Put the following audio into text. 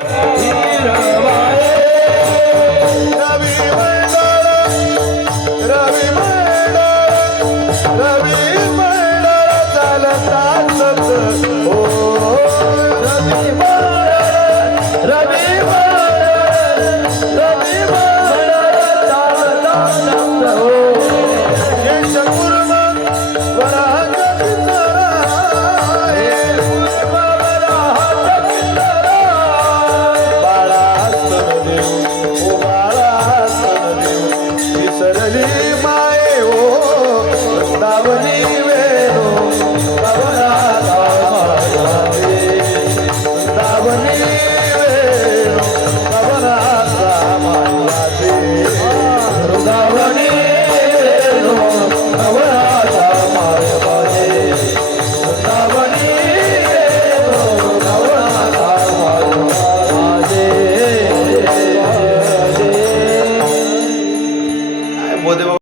रवी मंडळा रवी मंडळा रवी मंडळा तल વિઠ્ઠલી માએ ઓ વૃંદાવની વેરો અવરા વૃંદાવની вводимо.